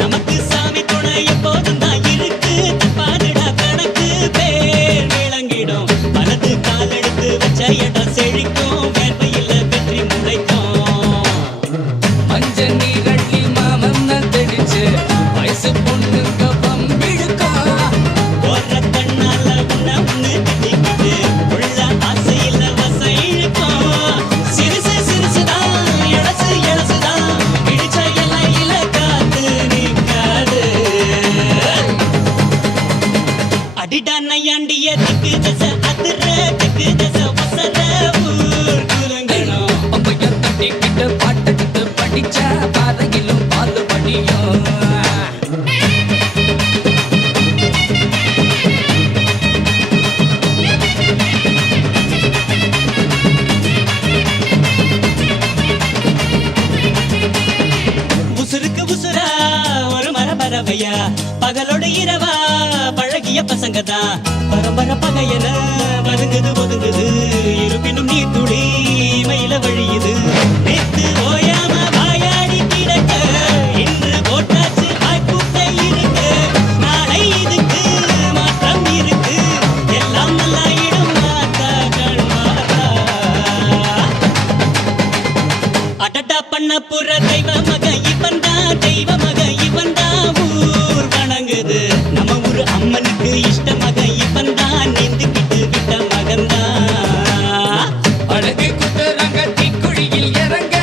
நமக்கு சாமி துணை எப்போதும் தான் இருக்கு. பாருடா கணக்கு பேர் விளங்கிடும். மனது கால் எடுத்து வச்ச இடம் செழிக்கும். வேர்வையில் வெற்றி முளைக்கும். மஞ்சள் நீரள்ளி மாமன் தெளிச்சு வயசு பொண்ணு கப்பம் இழுக்கும். போற கண்ணால உன்ன ஒண்ணு திட்டிக்கிட்டு உள்ள ஆசையில வசை இழுக்கும். சிறுசு சிறுசுதான் எழசு எழசுதான் இடிச்ச இலையில காத்து நிற்காது. அடிடா நையாண்டிய திக்கு தசை அதிர திக்கு தசை ஒசர ஊர் குலங்கணும். அம்மைய தட்டிக்கிட்டு பாட்டெடுத்து படிச்ச பாதையிலும் பால் படியும். உசுருக்கு உசுரா ஒரு மரபரவையா பகலோட இரவா பழகிய பசங்க தான். பரம்பர பகையன வதுங்குது ஒதுங்குது. இருப்பினும் நீ துளி மயில வழியுது. நேத்து ஓயாம வாயாடி கிடக்க இன்று போட்டாச்சு வாய்ப்புட்டை இருக்கு. நாளை இதுக்கு மாற்றம் இருக்கு. எல்லாம் நல்லாயிடும் மாத்தா கண்மாத்தா. அடடா பண்ண புற தெய்வ மக இவன் தான். தெய்வ மக இவன் தான். ஊர் வணங்குது நம்ம ஊரு அம்மனுக்கு இஷ்ட மக இவன் தான். நீந்துக்கிட்டு விட்ட மகன் தான். அழகு குத்துறாங்க தீக்குழியில் இறங்க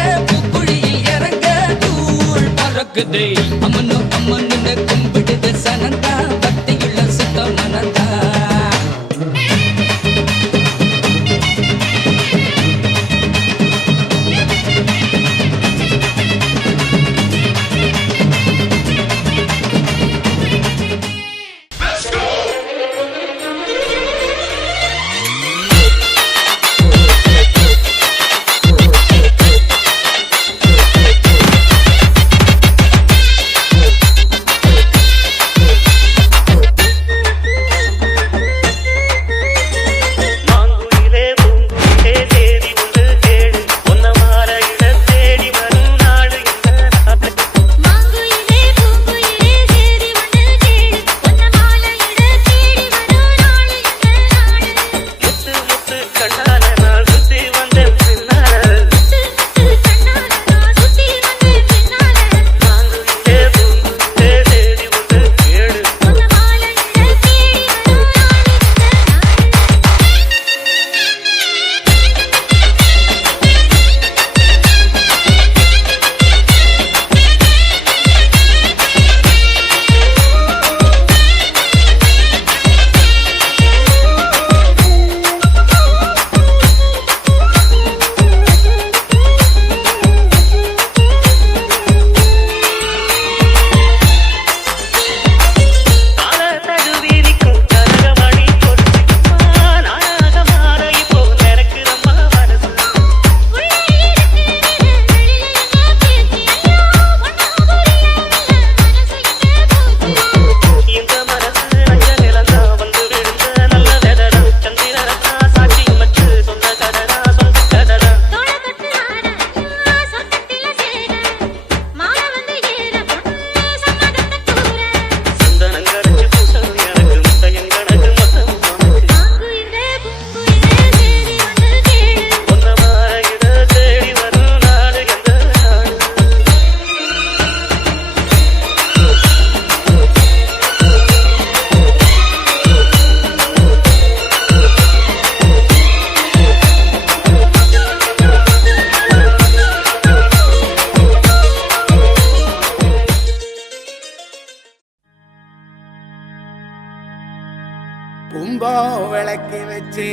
கும்பம் விளக்கி வச்சு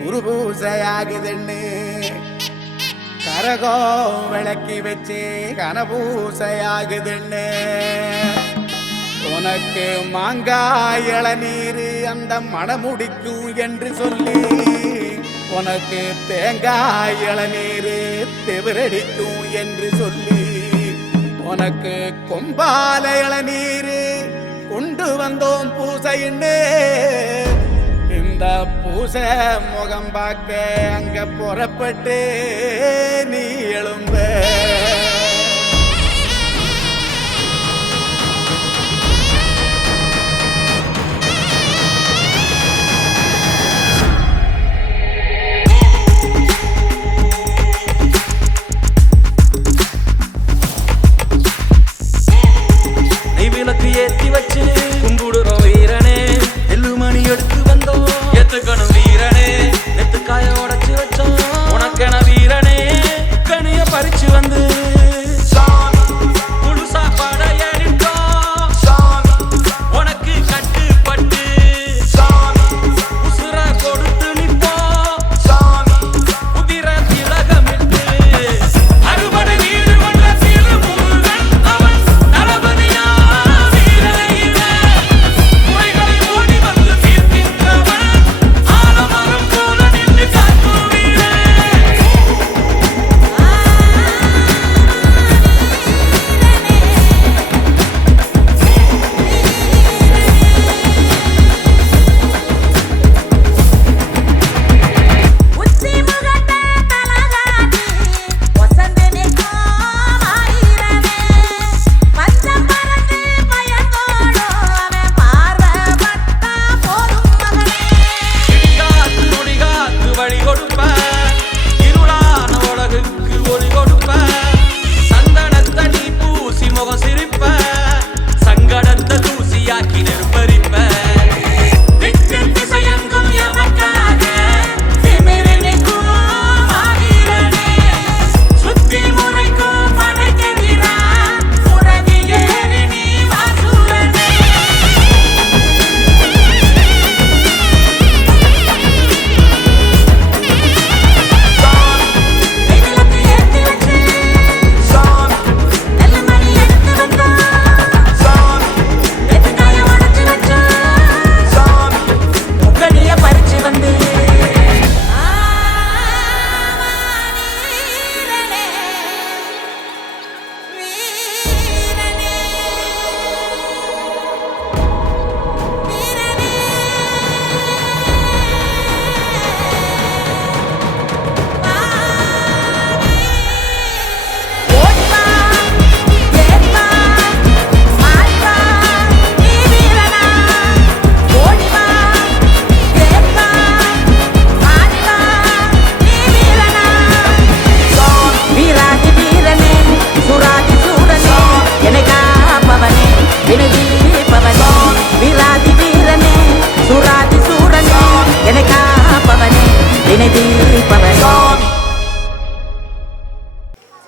குரு பூசையாகுதுன்னு கரகம் விளக்கி வச்சு கனபூசையாகுதுன்னு உனக்கு மாங்காய் இளநீர் அந்த மணமுடிக்கும் என்று சொல்லி உனக்கு தேங்காய் இளநீர் தெவிரடிக்கும் என்று சொல்லி உனக்கு கொம்பால இளநீர் கொண்டு வந்தோம் பூசைன்னு இந்த பூசை முகம் பார்க்க அங்க புறப்பட்டு நீ எழும்ப விளக்கு ஏத்தி வச்சு கும்பிடுறோம் வீரனே எல்லுமணி எடுத்து வந்தோம் ஏத்துக்கணும் வீரனே நெத்துக்காய உடைச்சு வச்சோம் உனக்கென வீரனே கனிய பறிச்சு வந்து முழு சாப்பாட ஏறிட்டோம் உனக்கு கட்டுப்பட்டு உசுர கொடுத்து நிப்போம் உதிர திலகமிட்டு அறுபடை வீடு கொண்ட திருமுருகன் அவன் தளபதியா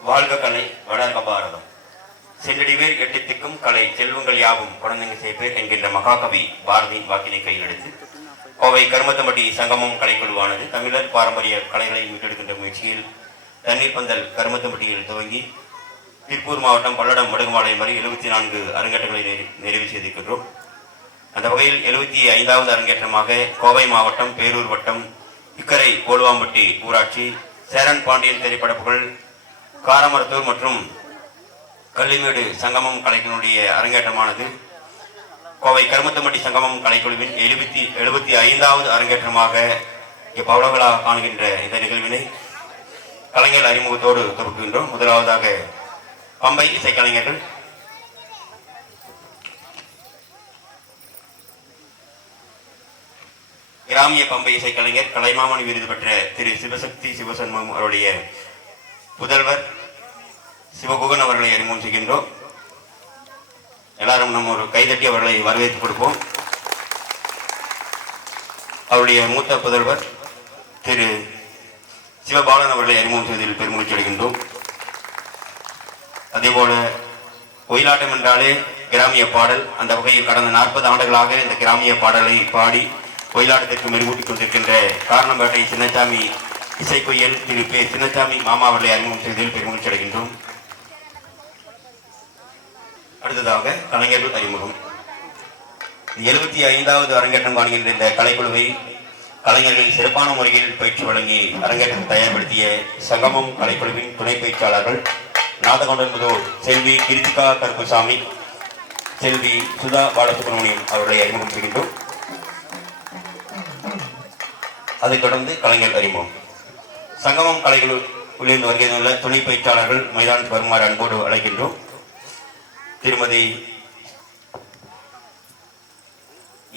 வாழ்க கலை வளர்க பாரதம். செல்லடிவேர் எட்டுத்திக்கும் கலை செல்வங்கள் யாவும் குழந்தைங்க சேர்ப்பேர் என்கின்ற மகாகவி பாரதியின் வாக்கினை கையில் எடுத்து கோவை கருமத்தம்பட்டி சங்கமம் கலைக்குழுவானது தமிழர் பாரம்பரிய கலைகளை மீட்டெடுக்கின்ற முயற்சியில் தண்ணீர் பந்தல் கருமத்தம்பட்டியில் துவங்கி திருப்பூர் மாவட்டம் பல்லடம் மடுகுமாலை வரை 74 அரங்கேற்றங்களை நிறைவு செய்திருக்கின்றோம். அந்த வகையில் 75வது அரங்கேற்றமாக கோவை மாவட்டம் பேரூர் வட்டம் இக்கரை கோலுவாம்பட்டி ஊராட்சி சேரன் பாண்டியன் திரைப்பட புகழ் காரமரத்தூர் மற்றும் கள்ளிமேடு சங்கமம் கலைக்குழுடைய அரங்கேற்றமானது கோவை கருமத்தம்பட்டி சங்கமம் கலைக்குழுவின் 75வது அரங்கேற்றமாக பவளவிழா காணுகின்ற இந்த நிகழ்வினை கலைஞர் அறிமுகத்தோடு துவக்குகின்றோம். முதலாவதாக பம்பை இசைக்கலைஞர்கள் கிராமிய பம்பை இசைக்கலைஞர் கலைமாமணி விருது பெற்ற திரு சிவசக்தி சிவசண்முகம் அவருடைய புதல்வர் சிவகுகன் அவர்களை அறிமுகம் செய்கின்றோம். எல்லாரும் நம்ம ஒரு கைதட்டி அவர்களை வரவேற்றுக் கொடுப்போம். அவருடைய மூத்த புதல்வர் திரு சிவபாலன் அவர்களை அறிமுகம் செய்வதில் பெருமகிழ்ச்சி அடைகின்றோம். அதேபோல ஒயிலாட்டம் என்றாலே கிராமிய பாடல், அந்த வகையில் கடந்த 40 ஆண்டுகளாக இந்த கிராமிய பாடலை பாடி ஒயிலாட்டத்திற்கு மெருகூட்டிக் கொண்டிருக்கின்ற காரணம்பேட்டை சின்னசாமி இசைக்குயில் திரு பே சின்னசாமி மாமா அவர்களை அறிமுகம் செய்ததில் பெருமகிழ்ச்சி அடைகின்றோம். அடுத்ததாக கலைஞர்கள் அறிமுகம். 75வது அரங்கேற்றம் காணுகின்ற இந்த கலைக்குழுவை கலைஞர்கள் சிறப்பான முறையில் பயிற்சி வழங்கி அரங்கேற்றம் தயார்படுத்திய சங்கமம் கலைக்குழுவின் துணை பயிற்சியாளர்கள் நாதகொண்டன்புதூர் செல்வி கிருத்திகா கருப்புசாமி, செல்வி சுதா பாலசுப்ரமணியம் அவர்களை அறிமுகம் செய்கின்றோம். அதைத் தொடர்ந்து கலைஞர் அறிமுகம். சங்கமம் கலைக்குழுவிலிருந்து வருகின்ற துணை பயிற்சியாளர்கள் மைதானத்துக்கு வருமாறு அன்போடு அழைக்கின்றோம். திருமதி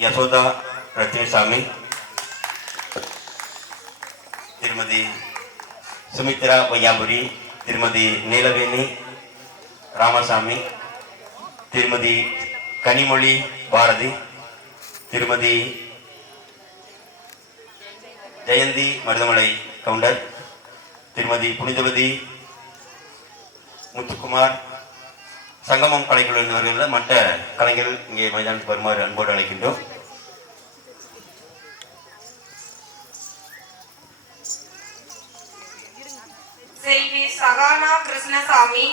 யசோதா ரத்னசாமி, திருமதி சுமித்ரா வையாபுரி, திருமதி நீலவேணி ராமசாமி, திருமதி கனிமொழி பாரதி, திருமதி ஜெயந்தி மருதமலை கவுண்டர், திருமதி புனிதவதி முத்துக்குமார், சங்கமம் கலைக்குழுவிலிருந்து வருகின்ற மற்ற கலைஞர்கள் இங்கே மைதானத்துக்கு வருமாறு அன்போடு அழைக்கின்றோம். செல்வி சகானா கிருஷ்ணசாமி,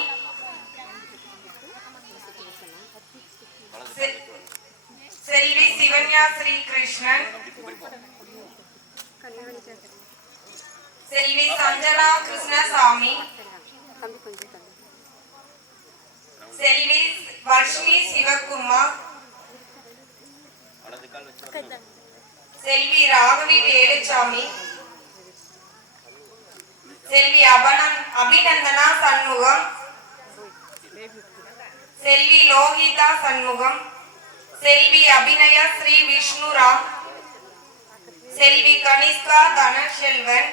செல்வி சிவன்யா ஸ்ரீ கிருஷ்ணன், செல்வி சஞ்சனா கிருஷ்ணசாமி, செல்வி வர்ஷினி சிவகுமார், செல்வி ராகவி வேலுச்சாமி, செல்வி அபிநந்தனா சண்முகம், செல்வி லோகிதா சண்முகம், செல்வி அபிநய ஸ்ரீ விஷ்ணுராம், செல்வி கனிஷ்கா தனசெல்வன்,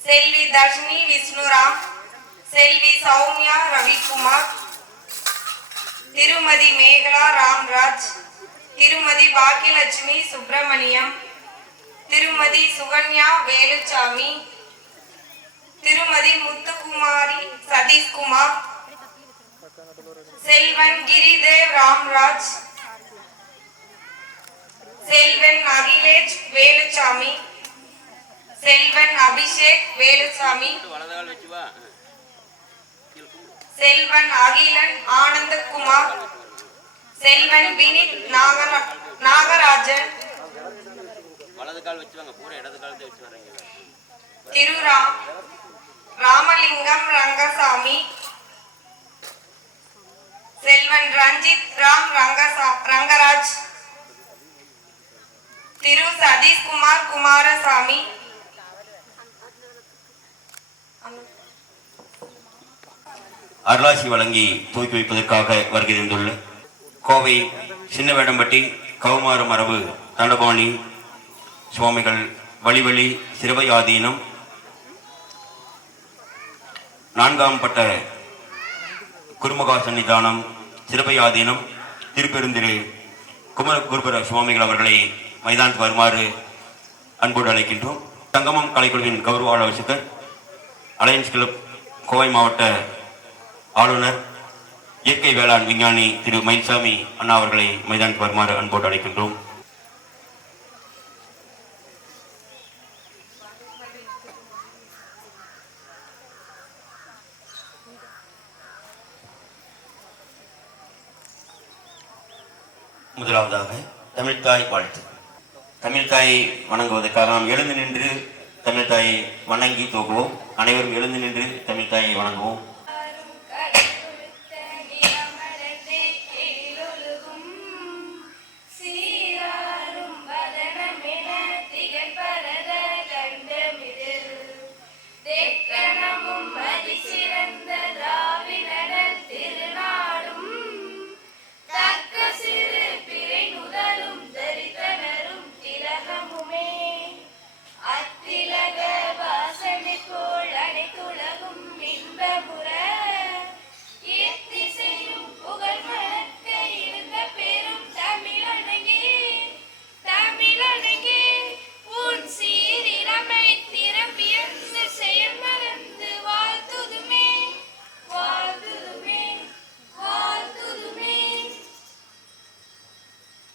செல்வி தர்ஷினி விஷ்ணுராம், செல்வி சௌமியா ரவிக்குமார், திருமதி மேகலா ராம்ராஜ், திருமதி பாக்கியலட்சுமி சுப்பிரமணியம், திருமதி சுகன்யா வேலுச்சாமி, திருமதி முத்துக்குமாரி சதீஷ்குமார், செல்வன் கிரிதேவ் ராம்ராஜ், செல்வன் அகிலேஷ் வேலுச்சாமி, செல்வன் அபிஷேக் வேலுச்சாமி, செல்வன் அகிலன் ஆனந்தகுமார், செல்வன் வினித் நாகராஜன், திரு ராமலிங்கம் ரங்கசாமி, செல்வன் ரஞ்சித் ராம் ரங்கராஜ், திரு சதீஷ்குமார் குமாரசாமி, அருளாசி வழங்கி தூக்கி வைப்பதற்காக வருகை தந்துள்ள கோவை சின்னவேடம்பட்டி கௌமார மரபு தண்டபாணி சுவாமிகள் வழிவழி சிறுவை ஆதீனம் 4ஆம் பட்ட குருமகா சன்னிதானம் சிறுவை ஆதீனம் திருப்பெருந்திரு குமரகுருபர சுவாமிகள் அவர்களை மைதானத்துக்கு வருமாறு அன்போடு அழைக்கின்றோம். சங்கமம் கலைக்குழுவின் கௌரவ ஆலோசகர் அலையன்ஸ் கிளப் கோவை மாவட்ட ஆளுநர் இயற்கை வேளாண் விஞ்ஞானி திரு மயில்சாமி அண்ணா அவர்களை மைதானத்துக்கு வருமாறு அன்போடு அழைக்கின்றோம். முதலாவதாக தமிழ்தாய் வாழ்த்து. தமிழ்தாயை வணங்குவதற்காக நாம் எழுந்து நின்று தமிழ்தாயை வணங்கி தூக்குவோம். அனைவரும் எழுந்து நின்று தமிழ்தாயை வணங்குவோம்.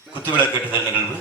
குத்துவிளக்கேற்றுதல் நிகழ்வு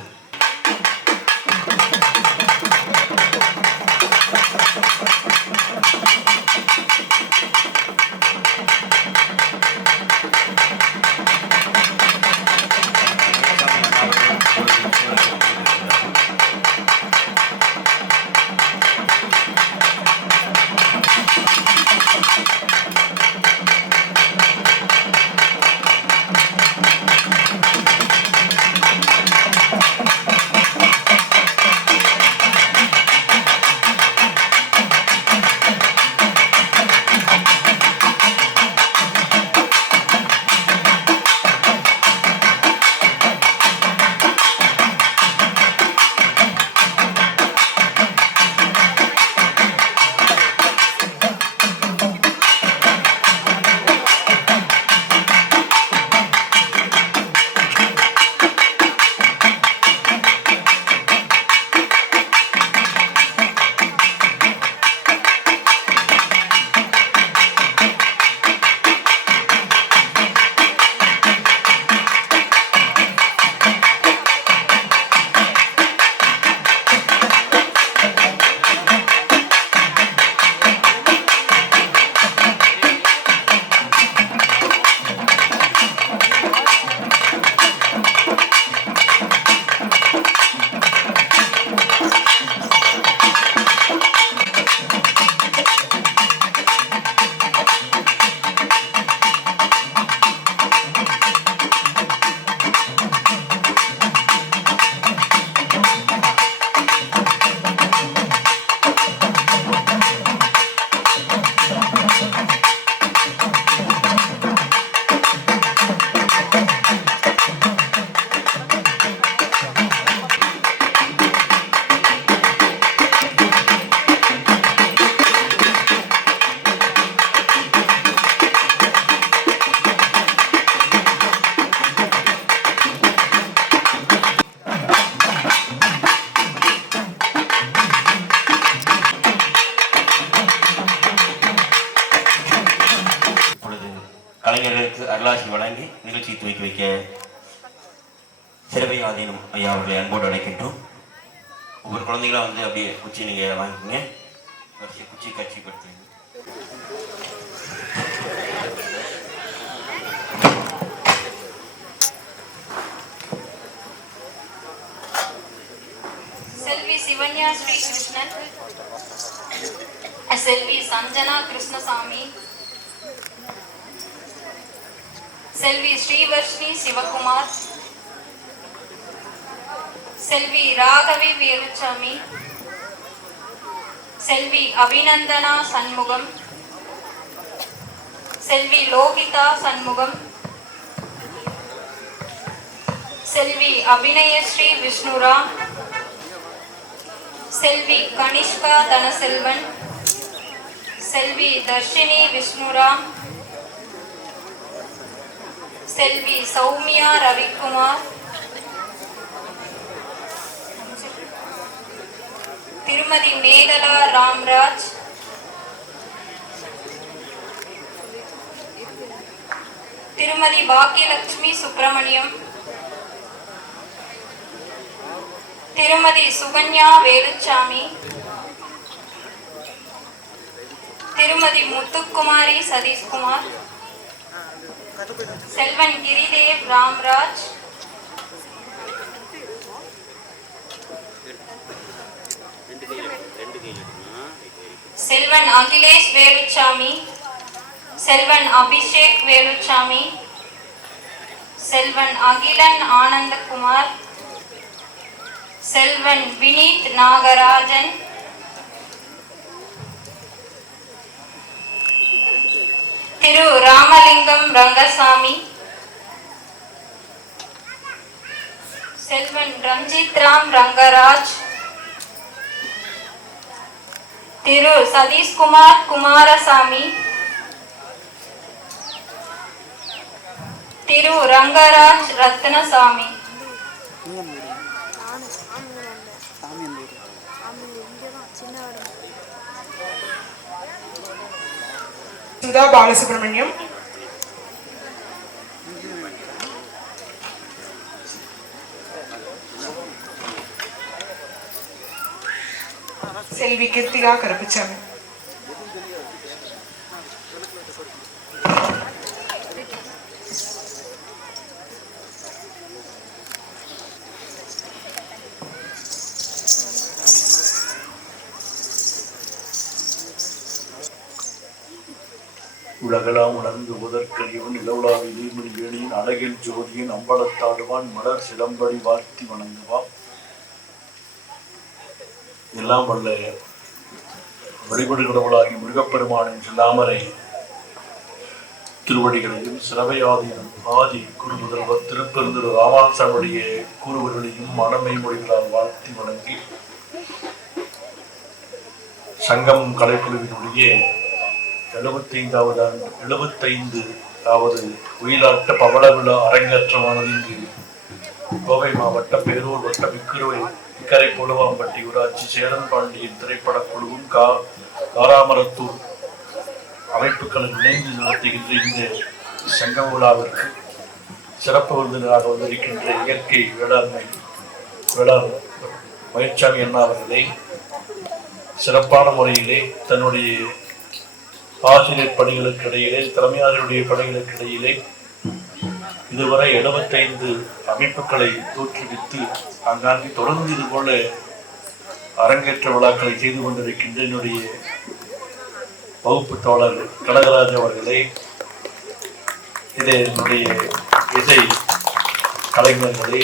அருளாசி வழங்கி நிகழ்ச்சி துவக்கி வைக்க சிறவை ஆதீனம் ஐயா அவர்களை அன்போடு அழைக்கின்றோம். ஒவ்வொரு குழந்தைகளாக வந்து அப்படியே குச்சி நீங்கள் வாங்கிக்கோங்க. குச்சி காட்சிப்படுத்துவீங்க. செல்வி சிவன்யா ஸ்ரீ கிருஷ்ணன், செல்வி சஞ்சனா கிருஷ்ணசாமி, செல்வி ஸ்ரீவர்ஷினி சிவகுமார், செல்வி ராகவி வேலுச்சாமி, செல்வி அபிநந்தனா சண்முகம், செல்வி லோகிதா சண்முகம், செல்வி அபிநயஸ்ரீ விஷ்ணுராம், செல்வி கனிஷ்கா தனசெல்வன், செல்வி தர்ஷினி விஷ்ணுராம், செல்வி சௌமியா ரவிக்குமார், திருமதி மேகலா ராம்ராஜ், திருமதி பாக்கியலட்சுமி சுப்பிரமணியம், திருமதி சுகன்யா வேலுச்சாமி, திருமதி முத்துக்குமாரி சதீஷ்குமார், செல்வன் கிரிதேவ் ராம்ராஜ், செல்வன் அகிலேஷ் வேலுச்சாமி, செல்வன் அபிஷேக் வேலுச்சாமி, செல்வன் அகிலன் ஆனந்தகுமார், செல்வன் வினீத் நாகராஜன், திரு ராமலிங்கம் ரங்கசாமி, செல்வன் ரஞ்சித் ராம் ரங்கராஜ், திரு சதீஷ்குமார் குமாரசாமி, திரு ரங்கராஜ் ரத்னசாமி. சுதா பாலசுப்ரமணியம், செல்வி கிருத்திகா கருப்புச்சாமி, உலகெல்லாம் உணர்ந்து உதற்கரியவன் இளவுலாவி நீர்மணி வேணியின் அழகில் ஜோதியின் அம்பலத்தாடுவான் மலர் சிலம்படி வாழ்த்தி வணங்குவான். எல்லாம் வல்ல வழிபடு கடவுளாகி முருகப்பெருமானின் சிலாமரை திருவடிகளையும் சிறவையாதீனம் ஆதி குரு முதல்வர் திருப்பெருந்திரு ராமாசாமியுடைய கூறுவர்களையும் மனமை மொழிகளால் வாழ்த்தி வணங்கி சங்கம் கலைக்குழுவினுடைய 75வது உயிலாட்ட பவள விழா அரங்கேற்றமானது இங்கு கோவை மாவட்டம் பேரூர் வட்டம் இக்கரை புலவாம்பட்டி ஊராட்சி சேரன் பாண்டியன் திரைப்படக் குழுவும் காராமரத்தூர் அமைப்புகளும் இணைந்து நடத்துகின்ற இந்த சங்க விழாவிற்கு சிறப்பு விருந்தினராக வந்திருக்கின்ற இயற்கை வேளாண் மயிற்சாமி அண்ணா அவர்களை சிறப்பான முறையிலே தன்னுடைய ஆசிரியர் பணிகளுக்கு இடையிலே திறமையாளருடைய பணிகளுக்கு இடையிலே இதுவரை 75 அமைப்புகளை தோற்றுவித்து அங்காங்கே தொடர்ந்து இது போல அரங்கேற்ற விழாக்களை செய்து கொண்டிருக்கின்ற என்னுடைய வகுப்பு தோழர் கனகராஜ் அவர்களை, இதை என்னுடைய இசை கலைஞர்களே,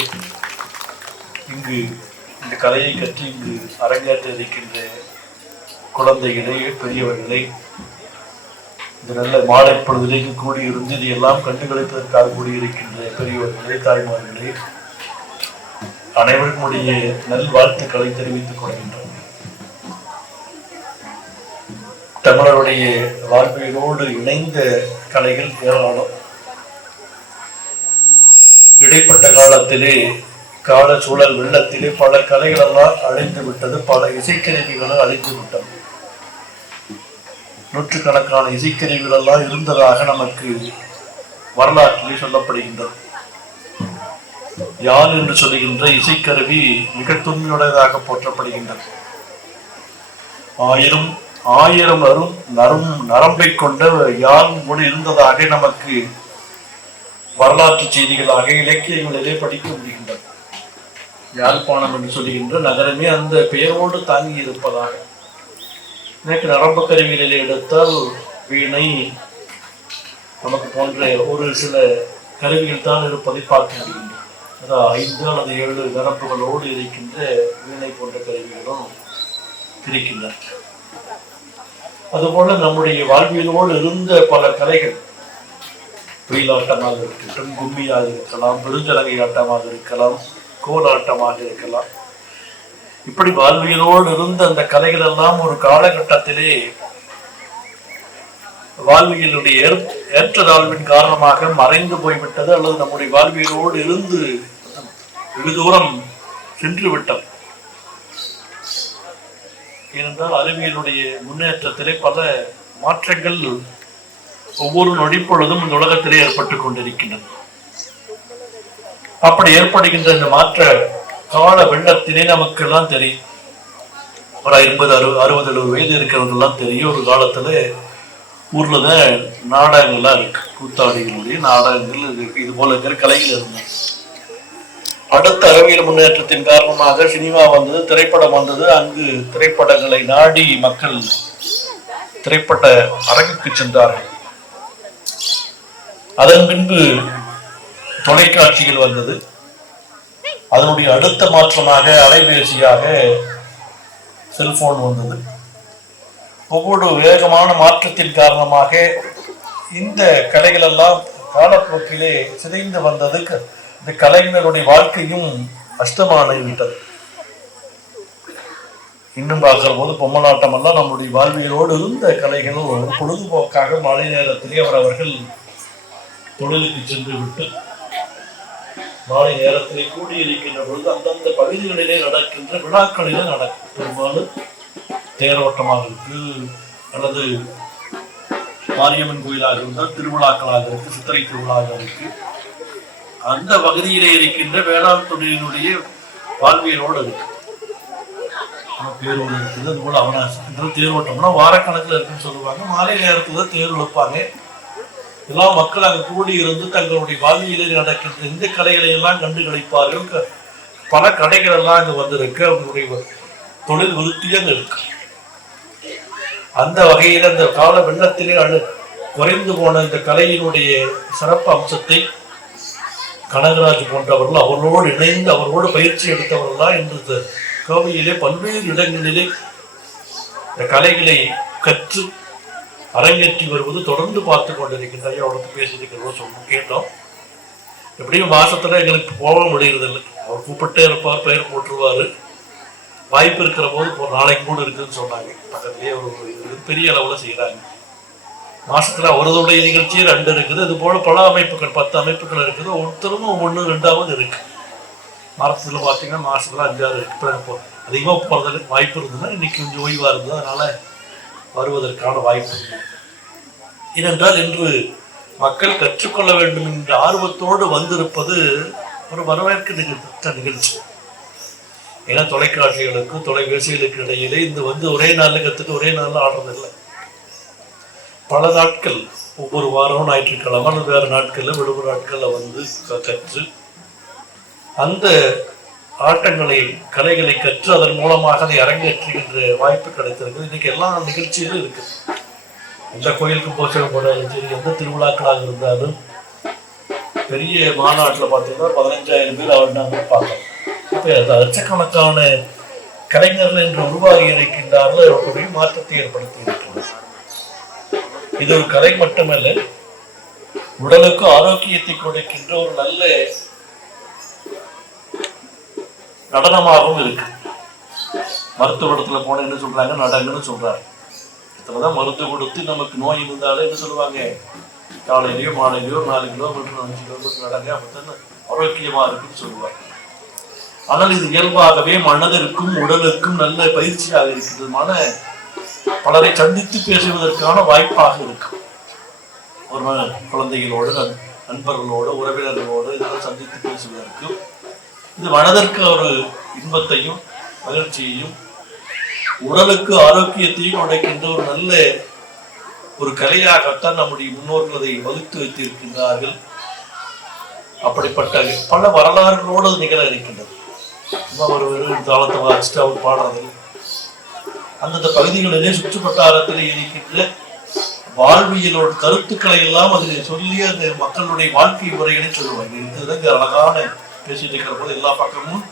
இங்கு இந்த கலையை கற்று இங்கு அரங்கேற்ற இருக்கின்ற குழந்தைகளே, பெரியவர்களை, இந்த நல்ல மாலை பொழுதிலேக்கு கூடியிருந்து இதையெல்லாம் கண்டுகளிப்பதற்காக கூடியிருக்கின்ற பெரியவர்களே, தாய்மார்களே, அனைவருக்குடைய நல்வாழ்த்துக்களை தெரிவித்துக் கொள்கின்றோம். தமிழருடைய வாழ்வியலோடு இணைந்த கலைகள் ஏராளம். இடைப்பட்ட காலத்திலே கால சூழல் வெள்ளத்திலே பல கலைகளெல்லாம் அழிந்து விட்டது, பல இசைக்கருவிகளும் அழிந்து விட்டது. நூற்றுக்கணக்கான இசைக்கருவிகள் எல்லாம் இருந்ததாக நமக்கு வரலாற்றிலே சொல்லப்படுகின்றது. யாழ் என்று சொல்லுகின்ற இசைக்கருவி மிக தொன்மையுடையதாக போற்றப்படுகின்றது. ஆயிரம் நரம்பை கொண்ட யாழ் கூட இருந்ததாக நமக்கு வரலாற்று செய்திகளாக இலக்கியங்களிலே படிக்க முடிகின்றது. யாழ்ப்பாணம் என்று சொல்லுகின்ற நகரமே அந்த பெயரோடு தாங்கி இருப்பதாக. எனக்கு நரம்பு கருவிகளிலே எடுத்தால் வீணை நமக்கு போன்ற ஒரு சில கருவிகள் தான் இருப்பதை பார்க்க முடிகின்றது. அதாவது 5 அல்லது 7 நரம்புகளோடு இருக்கின்ற வீணை போன்ற கருவிகளும் இருக்கின்றன. அதுபோல நம்முடைய வாழ்வியலோடு இருந்த பல கலைகள், ஒயிலாட்டமாக இருக்கட்டும், கும்மியாக இருக்கலாம், பெருஞ்சலகை ஆட்டமாக இருக்கலாம், கோலாட்டமாக இருக்கலாம், இப்படி வாழ்வியலோடு இருந்த அந்த கலைகள் எல்லாம் ஒரு காலகட்டத்திலே வாழ்வியலுடைய ஏற்றதாழ்வின் காரணமாக மறைந்து போய்விட்டது, அல்லது நம்முடைய வாழ்வியலோடு இருந்து வெகு தூரம் சென்று விட்டது. ஏனென்றால் அறிவியலுடைய முன்னேற்றத்திலே பல மாற்றங்கள் ஒவ்வொரு நொடிப்பொழுதும் இந்த உலகத்திலே ஏற்பட்டுக் கொண்டிருக்கின்றன. அப்படி ஏற்படுகின்ற இந்த மாற்ற கால வெள்ளத்திலே நமக்கு எல்லாம் தெரியும். ஒரு 50, 60, 70 வயது இருக்கிறவங்கெல்லாம் தெரியும். ஒரு காலத்துல ஊர்லதான் நாடகங்கள்லாம் இருக்கு, கூத்தாடிகளுடைய நாடகங்கள் இருக்கு, இது போல இருக்கிற கலைகள் இருந்தது. அடுத்த அறிவியல் முன்னேற்றத்தின் காரணமாக சினிமா வந்தது, திரைப்படம் வந்தது. அங்கு திரைப்படங்களை நாடி மக்கள் திரைப்பட அரங்குக்கு சென்றார்கள். அதன் பின்பு தொலைக்காட்சிகள் வந்தது. அதனுடைய அடுத்த மாற்றமாக அலைபேசியாக செல்போன் வந்தது. ஒவ்வொரு வேகமான மாற்றத்தின் காரணமாக இந்த கலைகள் எல்லாம் காலப்போக்கிலே சிதைந்து வந்ததுக்கு இந்த கலைஞருடைய வாழ்க்கையும் கஷ்டமான விட்டது. இன்னும் பார்க்கிற போது பொம்மலாட்டம் எல்லாம் நம்முடைய வாழ்வியலோடு இருந்த கலைகள் ஒரு பொழுதுபோக்காக மாலை நேரத்திலே அவர்கள் தொழிலுக்கு சென்று விட்டு மாலை நேரத்திலே கூடியிருக்கின்ற பொழுது அந்தந்த பகுதிகளிலே நடக்கின்ற விழாக்களிலே நடக்கும். பெரும்பாலும் தேரோட்டமாக இருக்கு, அல்லது மாரியம்மன் கோயிலாக இருந்தால் திருவிழாக்களாக இருக்கு, சித்திரை திருவிழாக இருக்கு. அந்த பகுதியிலே இருக்கின்ற வேளாண் தொழிலினுடைய வாழ்வியலோடு இருக்கு. பேரோடு இருக்குது. அது போல அவனாசி தேரோட்டம்னா வாரக்கணக்கில் இருக்குன்னு சொல்லுவாங்க. மாலை நேரத்துல தேர் வைப்பாங்க. எல்லா மக்கள் அங்கு கூடி இருந்து தங்களுடைய வாழ்வியலில் நடக்கின்ற இந்த கலைகளை எல்லாம் கண்டு கழிப்பார்கள். பல கடைகள் எல்லாம் அங்கு வந்திருக்கு. அவங்களுடைய தொழில் விருத்தியாக இருக்கு. அந்த வகையில் அந்த கால வெள்ளத்திலே குறைந்து போன இந்த கலையினுடைய சிறப்பு அம்சத்தை கனகராஜ் போன்றவர்கள் அவர்களோடு இணைந்து அவர்களோடு பயிற்சி எடுத்தவர்கள்லாம் இன்று கோவையிலே பல்வேறு இடங்களிலே இந்த கலைகளை கற்று அரங்கேற்றி வருவது தொடர்ந்து பார்த்து கொண்டிருக்கின்றார். அவருக்கு பேசியிருக்கிறதோ சொன்னோம், கேட்டோம். எப்படியும் மாசத்துல எங்களுக்கு போக முடியறதில்லை. அவர் கூப்பிட்டே இருப்பார், பெயர் போட்டுருவாரு. வாய்ப்பு இருக்கிற போது இப்போ நாளைக்கு கூட இருக்குதுன்னு சொன்னாங்க. பக்கத்துலேயே ஒரு பெரிய அளவில் செய்கிறாங்க. மாசத்துல அவரதுடைய நிகழ்ச்சியே 2 இருக்குது. இது போல பல அமைப்புகள் 10 அமைப்புகள் இருக்குது. ஒருத்தரும் 1, 2 இருக்கு. மரத்துல பார்த்தீங்கன்னா மாசத்துல 5, 6 இருக்கு. இப்போ அதிகமாக போகிறதுக்கு வாய்ப்பு இருந்ததுன்னா இன்னைக்கு கொஞ்சம் ஓய்வாக இருந்தது, அதனால வருவதற்கான வாய்ப்பு இல்லை. ஏனென்றால் இன்று மக்கள் கற்றுக்கொள்ள வேண்டும் என்ற ஆர்வத்தோடு வந்திருப்பது ஒரு வரவேற்க நிகழ்ச்சி. ஏன்னா தொலைக்காட்சிகளுக்கும் தொலைபேசிகளுக்கு இடையிலே இந்த ஒரே நாளில் கற்றுட்டு ஒரே நாளில் ஆடுறதில்லை. பல நாட்கள், ஒவ்வொரு வாரம் ஞாயிற்றுக்கிழமை அல்லது வேறு நாட்களில் விடுமுறை நாட்களில் வந்து கற்று அந்த ஆட்டங்களை கலைகளை கற்று அதன் மூலமாக அதை அரங்கேற்றுகின்ற வாய்ப்பு கிடைத்திருக்கு. இன்னைக்கு எல்லா நிகழ்ச்சியிலும் இருக்கு. எந்த கோயிலுக்கு போஷகம் போனாலும் சரி, எந்த திருவிழாக்களாக இருந்தாலும் பெரிய மாநாட்டில் பார்த்தீங்கன்னா 15,000 பேர் ஆடினாங்க பார்க்கலாம். இப்போ லட்சக்கணக்கான கலைஞர்கள் என்று உருவாகி இருக்கின்றார்கள். பெரிய மாற்றத்தை ஏற்படுத்தி இருக்கிறது. இது ஒரு கலை மட்டுமல்ல, உடலுக்கு ஆரோக்கியத்தை கொடுக்கின்ற ஒரு நல்ல நடனமாகவும் இருக்கு. மருத்துவ இடத்துல போன என்ன சொல்றாங்க, நடங்கன்னு சொல்றாங்க. இதுலதான் மருந்து கொடுத்து நமக்கு நோய் இருந்தாலும் என்ன சொல்லுவாங்க, காலையிலயோ மாலையிலயோ 4 கிலோமீட்டர் 5 கிலோமீட்டர் நடங்க, அப்பதான் ஆரோக்கியமா இருக்குன்னு சொல்லுவாங்க. ஆனால் இது இயல்பாகவே மனதிற்கும் உடலுக்கும் நல்ல பயிற்சியாக இருக்கிறதுமான பலரை சந்தித்து பேசுவதற்கான வாய்ப்பாக இருக்கு. ஒரு குழந்தைகளோடு நண்பர்களோடு உறவினர்களோடு இதெல்லாம் சந்தித்து பேசுவதற்கு இது மனதிற்கு ஒரு இன்பத்தையும் மகிழ்ச்சியையும் உடலுக்கு ஆரோக்கியத்தையும் உடைக்கின்ற ஒரு நல்ல ஒரு கலையாகத்தான் நம்முடைய முன்னோர்கள் அதை வகுத்து வைத்திருக்கின்றார்கள். அப்படிப்பட்ட பல வரலாறுகளோடு அது நிகழ இருக்கின்றது. ஒரு வெறும் தாளத்தை வாசிட்டு அவர் பாடுறது அந்தந்த பகுதிகளிலே சுற்று வட்டாரத்திலே இருக்கின்ற வாழ்வியலோட கருத்துக்களை எல்லாம் அதில் சொல்லி அந்த மக்களுடைய வாழ்க்கை முறைகளை சொல்லுவாங்க. இதுதான் இங்க அழகான பேசிட்டு இருக்கிற போது எல்லா பக்கமும்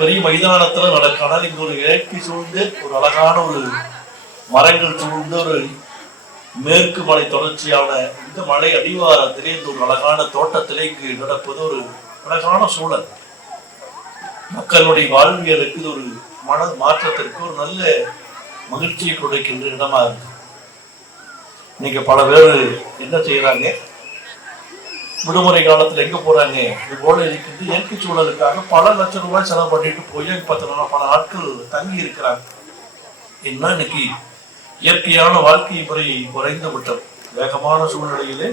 பெரிய மைதானத்துல நடக்கும். ஆனால் இங்க ஒரு இயற்கை சூழ்ந்து ஒரு அழகான ஒரு மரங்கள் சூழ்ந்து ஒரு மேற்கு மலை தொடர்ச்சியான இந்த மலை அடிவாரத்திலே இந்த ஒரு அழகான தோட்டத்திலே இங்கு நடப்பது ஒரு அழகான சூழல். மக்களுடைய வாழ்வியலுக்கு இது ஒரு மன மாற்றத்திற்கு ஒரு நல்ல மகிழ்ச்சியை கொடுக்கின்ற இடமா இருக்கு. இன்னைக்கு பல பேர் என்ன செய்யறாங்க, விடுமுறை காலத்துல எங்க போறாங்க, இது போல இருக்கின்ற இயற்கை சூழலுக்காக பல லட்சம் ரூபாய் செலவு பண்ணிட்டு போய் 10 நாள் பல நாட்கள் தங்கி இருக்கிறாங்க. என்ன இன்னைக்கு இயற்கையான வாழ்க்கை முறை குறைந்து விட்டது. வேகமான சூழ்நிலையிலே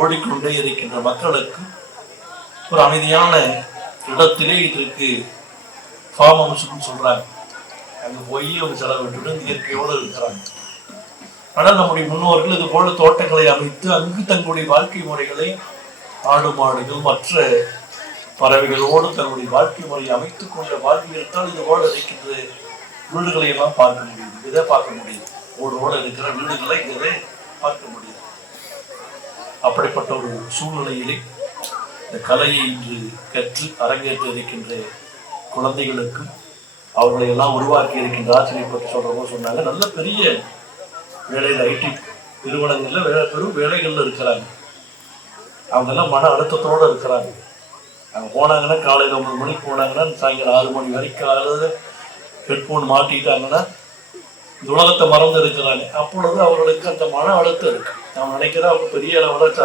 ஓடிக்கொண்டே இருக்கின்ற மக்களுக்கு ஒரு அமைதியான இடத்திலே இதற்கு ஃபார்ம் ஹவுஸ்ன்னு சொல்றாங்க. அங்க போய் அவங்க செலவிட்டு இயற்கையோடு இருக்கிறாங்க. ஆனால் நம்முடைய முன்னோர்கள் இது போல தோட்டங்களை அமைத்து அங்கு தங்களுடைய வாழ்க்கை முறைகளை ஆடு மாடுகள் மற்ற பறவைகளோடு தங்களுடைய வாழ்க்கை முறையை அமைத்துக் கொண்ட வாழ்வியல்தான் இது போல இருக்கின்ற வீடுகளை எல்லாம் பார்க்க முடியுது. இதை பார்க்க முடியுது. ஓடோடு இருக்கிற வீடுகளை இதை பார்க்க முடியுது. அப்படிப்பட்ட ஒரு சூழ்நிலையிலே இந்த கலையை இன்று கற்று அரங்கேற்று இருக்கின்ற குழந்தைகளுக்கும் அவர்களை எல்லாம் உருவாக்கி இருக்கின்ற ஆசிரியை பற்றி சொல்றவங்க சொன்னாங்க. நல்ல பெரிய வேலையில் ஐடி நிறுவனங்கள்ல பெரும் வேலைகள்ல இருக்கிறாங்க. அவங்க எல்லாம் மன அழுத்தத்தோடு இருக்கிறாங்க. அங்கே போனாங்கன்னா காலையில் 9 மணிக்கு போனாங்கன்னா சாயங்காலம் 6 மணி வரைக்கும் காலையில் ஹெட்ஃபோன் மாட்டிட்டாங்கன்னா இந்த உலகத்தை மறந்து இருக்கிறாங்க. அப்பொழுது அவர்களுக்கு அந்த மன அழுத்தம் இருக்கு. நான் நினைக்கிறேன் அவங்க பெரிய அளவில்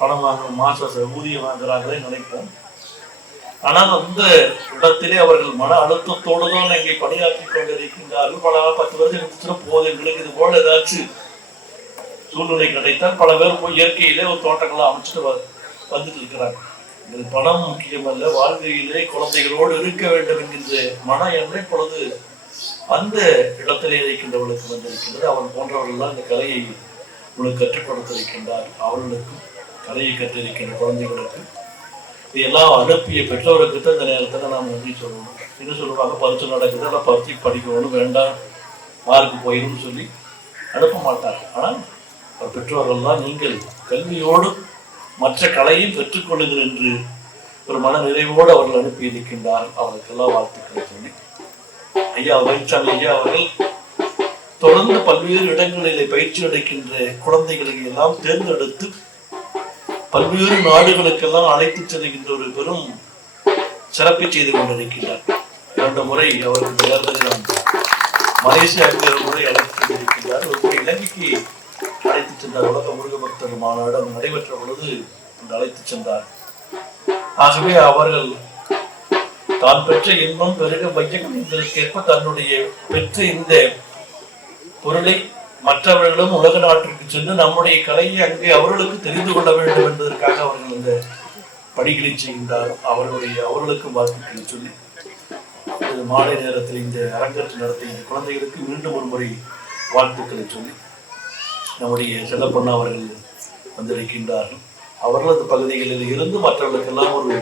பணம் வாங்கணும், மாச ஊதியம் வாங்குறாங்களே நினைப்போம். ஆனால் அந்த இடத்திலே அவர்கள் மன அழுத்தத்தோடு தான் இங்கே பணியாற்றி கொண்டிருக்கின்றார்கள். பல 10 வருஷம் போது எங்களுக்கு இது போல ஏதாச்சும் சூழ்நிலை கிடைத்தால் பல பேர் போய் இயற்கையிலே ஒரு தோட்டங்களை அமைச்சிட்டு வந்துட்டு இருக்கிறாங்க. இது பணம் முக்கியமல்ல, வாழ்க்கையிலே குழந்தைகளோடு இருக்க வேண்டும் என்கின்ற மன எண்ணம் இப்பொழுது அந்த இடத்திலே இருக்கின்றவர்களுக்கு வந்திருக்கின்றது. அவன் போன்றவர்கள் இந்த கலையை உங்களுக்கு கற்றுக் கொடுத்திருக்கின்றார். அவர்களுக்கும் கலையை கற்றிருக்கின்ற குழந்தைகளுக்கு இதெல்லாம் அனுப்பிய பெற்றோருக்கு தான் இந்த நேரத்தில் நாம் நன்றி சொல்லணும். என்ன சொல்லுவாங்க, பரிசு நடக்குது, எல்லாம் பரிசு படிக்கணும், வேண்டாம் மார்க்கு போயிடும் சொல்லி அனுப்ப மாட்டார்கள். ஆனால் பெற்றோர்கள்லாம் நீங்கள் கல்வியோடு மற்ற கலையும் பெற்றுக்கொள்ளுங்கள் என்று ஒரு மன நிறைவோடு அவர்கள் அனுப்பி இருக்கின்றார். அவர்களுக்கெல்லாம் வாழ்த்துக்களை சொல்லி ஐயா வைச்சாமி ஐயா அவர்கள் தொடர்ந்து பல்வேறு இடங்களிலே பயிற்சி அளிக்கின்ற குழந்தைகளை எல்லாம் தேர்ந்தெடுத்து பல்வேறு நாடுகளுக்கெல்லாம் அழைத்து செல்கின்ற ஒரு பெரும் சிறப்பை செய்து கொண்டிருக்கிறார். 2 முறை அவருக்கு தேர்தலில் மலேசியாவுக்கு 1 முறை அழைத்து சென்றிருக்கிறார். ஒரு முறை இலங்கைக்கு அழைத்து சென்றார். உலக முருக பக்தர் மாநாடு அங்கு நடைபெற்ற பொழுது அழைத்து சென்றார். ஆகவே அவர்கள் தான் பெற்ற இன்பம் பெருக வையம் என்பதற்கேற்ப தன்னுடைய பெற்ற இந்த பொருளை மற்றவர்களும் உலக நாட்டிற்கு சென்று நம்முடைய கலையை அங்கே அவர்களுக்கு தெரிந்து கொள்ள வேண்டும் என்பதற்காக அவர்கள் அந்த படிகளை செய்கின்றார். அவர்களுக்கும் வாழ்த்துக்களை சொல்லி மாலை நேரத்தில் இந்த அரங்கேற்று நடத்திய இந்த குழந்தைகளுக்கு மீண்டும் ஒரு முறை வாழ்த்துக்களை சொல்லி நம்முடைய செல்லப்பண்ணா அவர்கள் வந்திருக்கின்றார்கள். அவர்கள் அந்த பகுதிகளில் இருந்து மற்றவர்களுக்கெல்லாம் ஒரு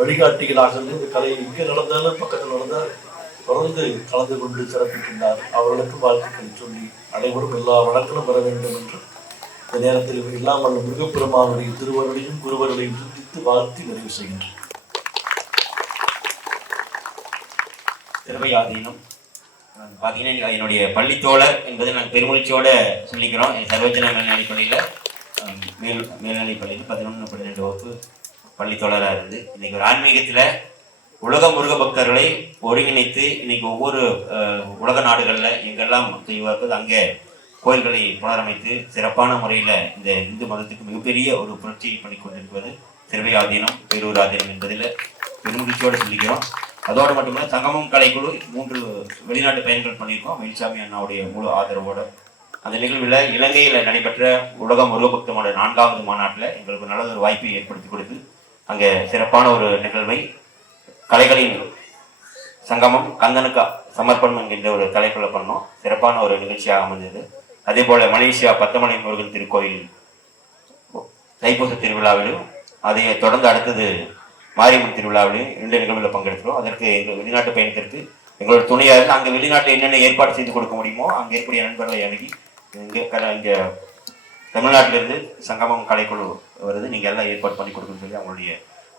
வழிகாட்டிகளாக இருந்து இந்த கலை இங்கே நடந்தாலும் பக்கத்தில் நடந்தால் தொடர்ந்து கலந்து கொண்டு சிறப்பிக்கின்றார். அவர்களுக்கு வாழ்த்துக்களை சொல்லி அனைவரும் எல்லா வழக்கிலும் பெற வேண்டும் என்று இந்த நேரத்தில் இல்லாமல் முருகப்பெருமானுடைய திருவருளையும் குருவர்களையும் சிந்தித்து வாழ்த்தி நிறைவு செய்கின்றனர். திருவையாதீனம் பார்த்தீங்கன்னா என்னுடைய பள்ளித்தோழர் என்பதை நான் பெருமொழிச்சியோட சொல்லிக்கிறோம். என் சர்வஜன மேல்நிலைப்பள்ளியில் மேல்நிலைப்பள்ளியில் 11, 12 வகுப்பு பள்ளித்தோழராக இருந்து இன்னைக்கு ஒரு ஆன்மீகத்தில் உலக முருக பக்தர்களை ஒருங்கிணைத்து இன்னைக்கு ஒவ்வொரு உலக நாடுகளில் எங்கெல்லாம் செய்வார்கள் அங்கே கோயில்களை புனரமைத்து சிறப்பான முறையில் இந்த இந்து மதத்துக்கு மிகப்பெரிய ஒரு புரட்சியை பண்ணி கொண்டிருப்பது திருவையாதீனம் பேரூராதீனம் என்பதில் பெருமகிழ்ச்சியோடு சொல்லிக்கிறோம். அதோடு மட்டுமில்ல சங்கமம் கலைக்குழு 3 வெளிநாட்டு பயன்கள் பண்ணியிருக்கோம். வேலுசாமி அண்ணாவுடைய முழு ஆதரவோடு அந்த நிகழ்வில் இலங்கையில் நடைபெற்ற உலக முருகபக்தமோட 4வது மாநாட்டில் எங்களுக்கு நல்ல ஒரு வாய்ப்பை ஏற்படுத்தி கொடுத்து அங்கே சிறப்பான ஒரு நிகழ்வை கலைகளின் சங்கமம் கந்தனுக்கு சமர்ப்பணம் என்கின்ற ஒரு தலைப்புல பண்ணோம். சிறப்பான ஒரு நிகழ்ச்சியாக அமைந்தது. அதே போல மலேசியா பத்தமலை முருகன் திருக்கோயில் தைப்பூச திருவிழாவிலும் அதை தொடர்ந்து அடுத்தது மாரியம்மன் திருவிழாவிலும் 2 நிகழ்வுகளில் பங்கெடுக்கிறோம். அதற்கு எங்கள் வெளிநாட்டு பயணத்திற்கு எங்களோட துணையாக அங்கே வெளிநாட்டில் என்னென்ன ஏற்பாடு செய்து கொடுக்க முடியுமோ அங்கே இருக்கக்கூடிய நண்பர்களை அணுகி இங்கே தமிழ்நாட்டிலிருந்து சங்கமம் கலைக்குழு வருது, நீங்கள் எல்லாம் ஏற்பாடு பண்ணி கொடுக்குன்னு சொல்லி அவங்களுடைய